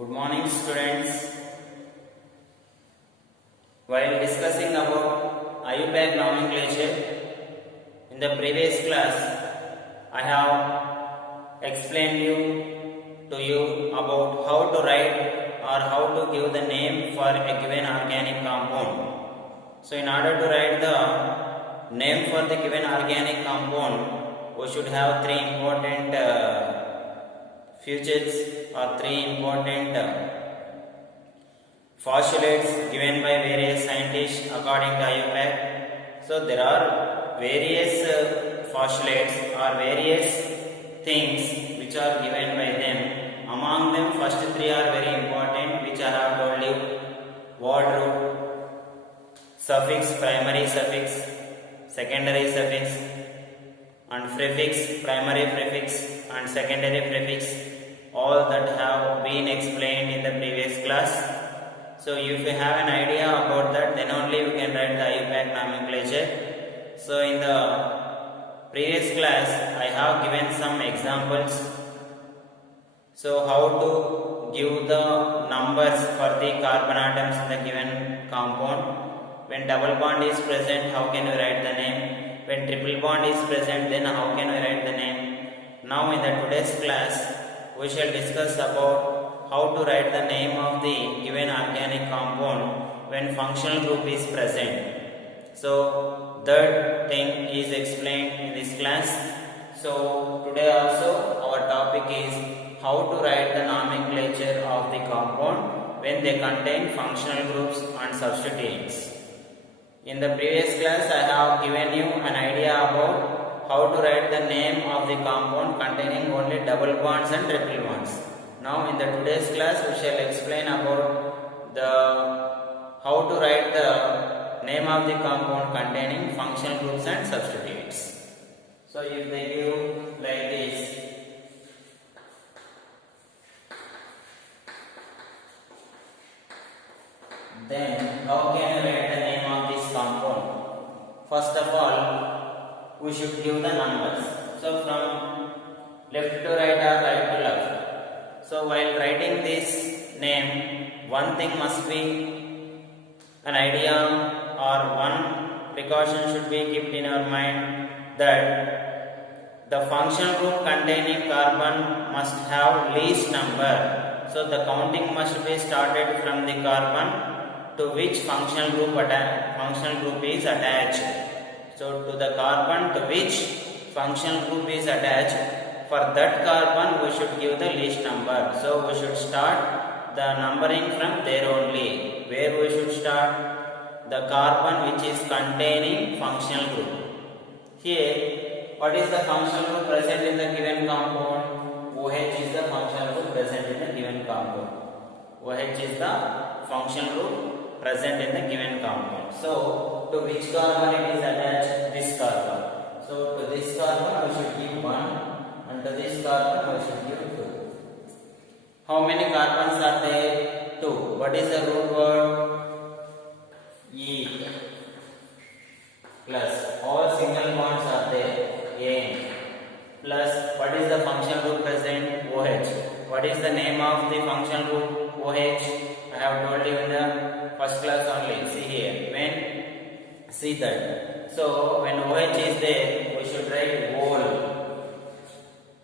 Good morning, students. While discussing about IUPAC nomenclature, in the previous class, I have explained to you about how to write or how to give the name for a given organic compound. So, in order to write the name for the given organic compound, we should have three important features or three important postulates given by various scientists according to IUPAC. So there are various postulates or various things which are given by them. Among them, first three are very important, which I have told you: word root, suffix, primary suffix, secondary suffix, and prefix, primary prefix and secondary prefix, all that have been explained in the previous class. So if you have an idea about that, then only you can write the IUPAC nomenclature. So in the previous class, I have given some examples. So how to give the numbers for the carbon atoms in the given compound. When double bond is present, how can we write the name? When triple bond is present, then how can we write the name? Now in the today's class, we shall discuss about how to write the name of the given organic compound when functional group is present. So that thing is explained in this class. So today also our topic is how to write the nomenclature of the compound when they contain functional groups and substituents. In the previous class, I have given you an idea about how to write the name of the compound containing only double bonds and triple bonds. Now, in the today's class, we shall explain about how to write the name of the compound containing functional groups and substituents. So, if they give like this, then how can we write the name of this compound? First of all, we should give the numbers. So from left to right or right to left. So while writing this name, one thing must be an idea or one precaution should be kept in our mind, that the functional group containing carbon must have least number. So the counting must be started from the carbon to which functional group is attached. So to the carbon to which functional group is attached, for that carbon we should give the least number. So we should start the numbering from there only. Where we should start? The carbon which is containing functional group. Here, what is the functional group present in the given compound? OH is the functional group present in the given compound. OH is the functional group present in the given compound. So, to which carbon it is attached? This carbon. So, to this carbon we should give 1 and to this carbon we should give 2. How many carbons are there? 2. What is the root word? E plus all single bonds are there. N plus what is the functional group present? OH. What is the name of the functional group? OH. I have told you in the first class only. See here. See that. So when OH is there, we should write whole.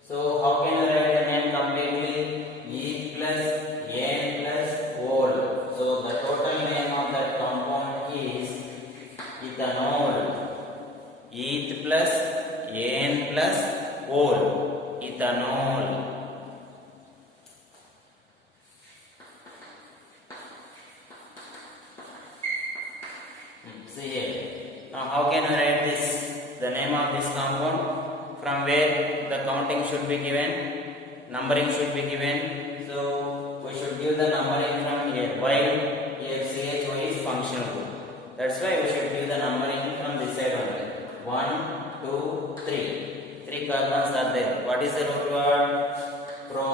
So how can we write the name completely? E plus N plus whole. So the total name of that compound is ethanol. Eth plus N plus whole. Ethanol. See here. Now how can we write this? The name of this compound, from where the counting should be given, numbering should be given. So we should give the numbering from here. Why? Here CHO is functional group. That's why we should give the numbering from this side only. 1, 2, 3. 3 carbons are there. What is the root word? Pro.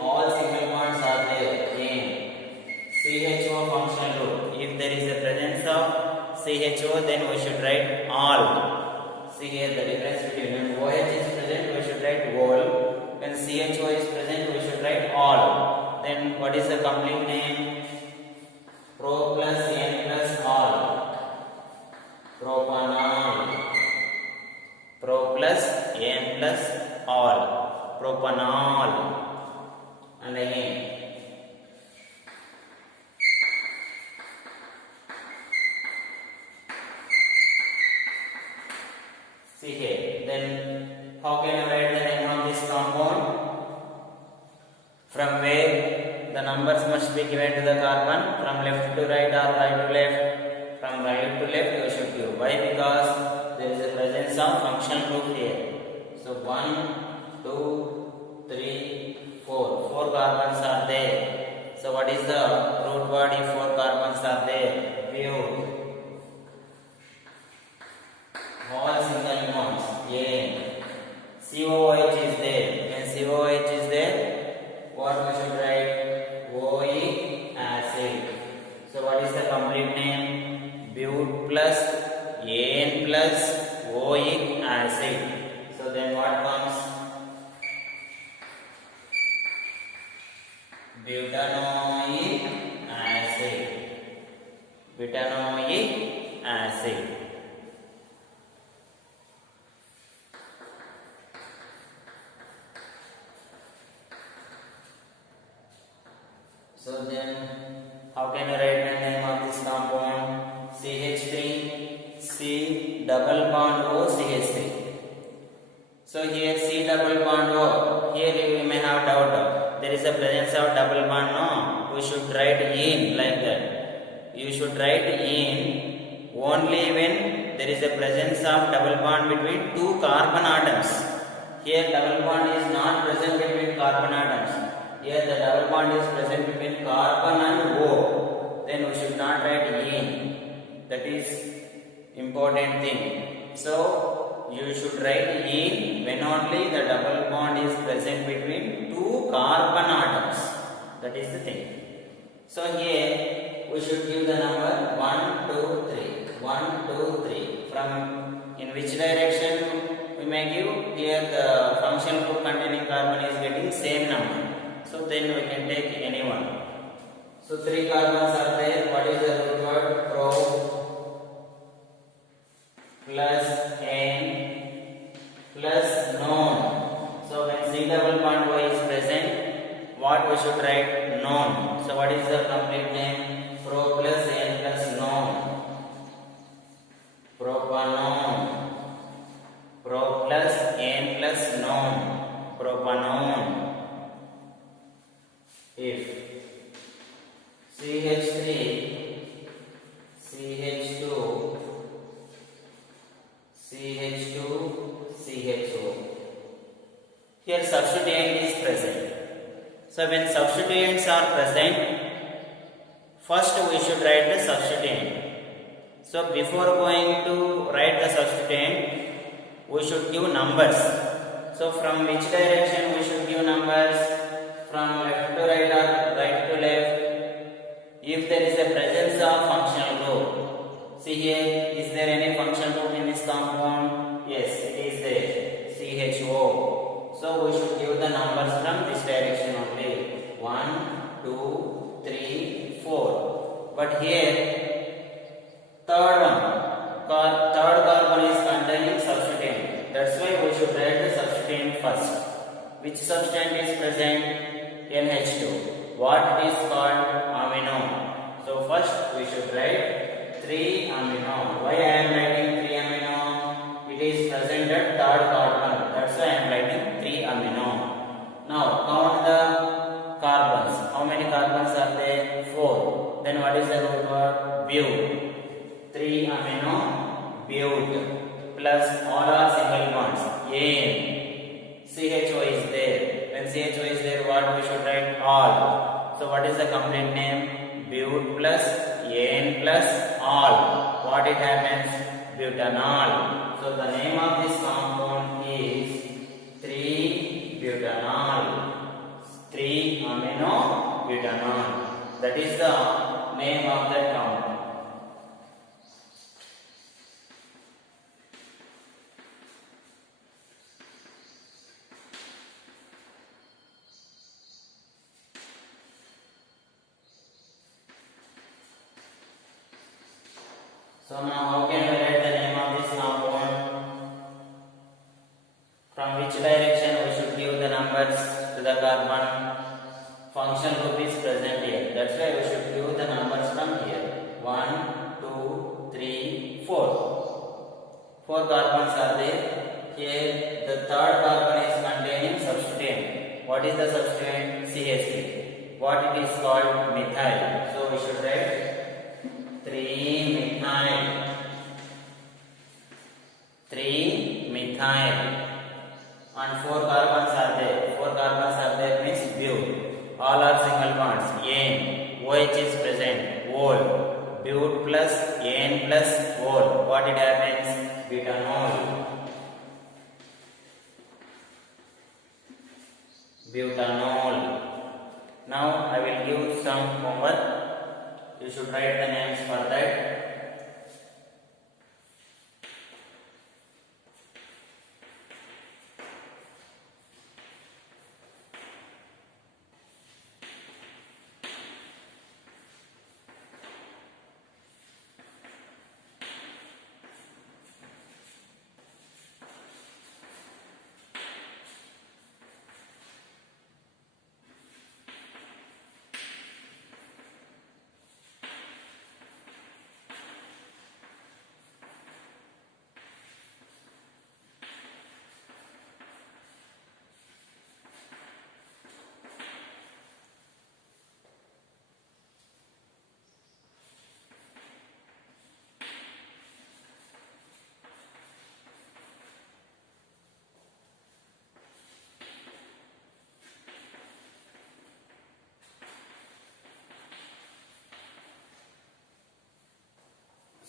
All single bonds are there. N. CHO functional group. If there is a presence of CHO, then we should write all. See here the difference between when OH is present, we should write whole. When CHO is present, we should what is the complete name? Pro plus N plus all. Propanol. Pro plus N plus all. Propanol. And again. See here. Then how can you write the name of this compound? From where the numbers must be given to the carbon, from left to right or right to left. From right to left you should give. Why? Because there is a presence of functional group here. So 1, 2, 3, 4. 4 carbons are there. So what is the root word if 4 carbons are there? View. All single bonds. A. COOH is there. When COOH is there, what we should write? OE acid. So what is the complete name? But plus An plus OIC acid. So then what comes? Butanoic acid. Butanoic acid. So then, how can you write the name of this compound? CH3, C double bond O, CH3. So here C double bond O. Here you may have doubt. There is a presence of double bond. No, we should write in like that. You should write in only when there is a presence of double bond between two carbon atoms. Here double bond is not present between carbon atoms. Here the double bond is present between carbon and O. Then we should not write in. That is important thing. So you should write in when only the double bond is present between two carbon atoms. That is the thing. So here we should give the number 1, 2, 3. 1, 2, 3. From in which direction we may give? Here the functional group containing carbon is getting same number. So then we can take any one. So 3 carbons are there. What is the root word? Pro plus N plus non. So when C double bond O is present, what we should write? Non. So what is the complete name? Pro plus N plus non. Propanone. Pro plus N plus non. Propanone. If CH3, CH2, CH2, CHO. Here substituent is present. So when substituents are present, first we should write the substituent. So before going to write the substituent, we should give numbers. So from which direction we should give numbers? From left to right or right to left. If there is a presence of functional group, see here, is there any functional group in this compound? Yes, it is there. CHO. So we should give the numbers from this direction only. 1, 2, 3, 4. But here, third carbon is containing substituent. That's why we should write the substituent first. Which substituent is present? NH2. What is called? Amino. So first we should write 3 amino. Why I am writing 3 amino? It is present at third carbon. That's why I am writing 3 amino. Now count the carbons. How many carbons are there? 4. Then what is the root word? But. 3 amino but plus all are single bonds. An. CHO is there. When CHO is there, what we should write? All. So what is the complete name? But plus An plus all. What it happens? Butanol. So the name of this compound is 3-butanol. 3-amino butanol. That is the name of that compound. now how can we write the name of this compound? From which direction we should give the numbers to the carbon? Function group is present here. That's why we should give the numbers from here. 1, 2, 3, 4. 4 carbons are there. Here the third carbon is containing substituent. What is the substituent? CH3. What it is called? Methyl. So we should write 3-methyl. 3-methyl. And 4 carbons are there. 4 carbons are there means bute. All are single bonds. N. OH is present. Whole. Bute plus N plus whole. What it happens? Butanol. Butanol. Now I will give some homework. You should write the names for that.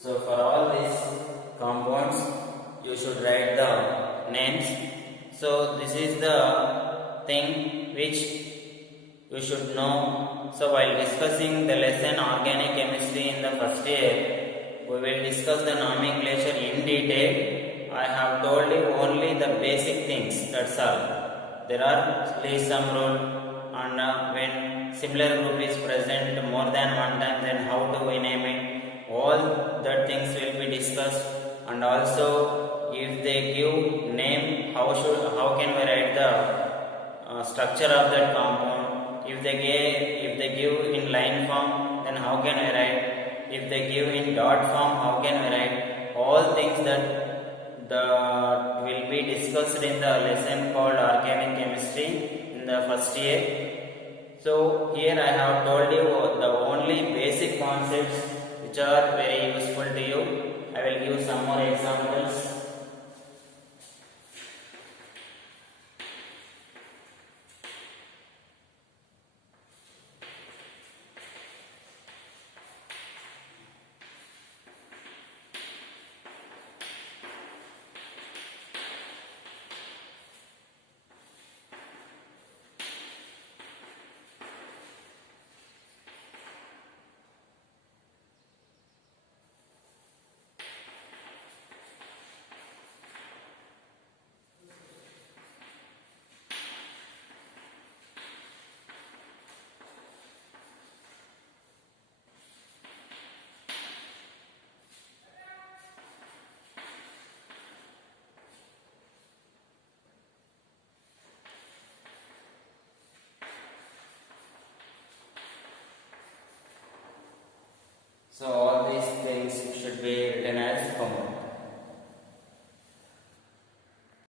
So for all these compounds, you should write the names. So this is the thing which you should know. So while discussing the lesson organic chemistry in the first year, we will discuss the nomenclature in detail. I have told you only the basic things, that's all. There are at least some rule, and when similar group is present more than one time, then how do we name it? All that things will be discussed. And also if they give name, how can we write the structure of that compound? If they give in line form, then how can we write? If they give in dot form, how can we write? All things that will be discussed in the lesson called organic chemistry in the first year. So here I have told you the only basic concepts which are very useful to you. I will give some more examples. So all these things should be written as homework.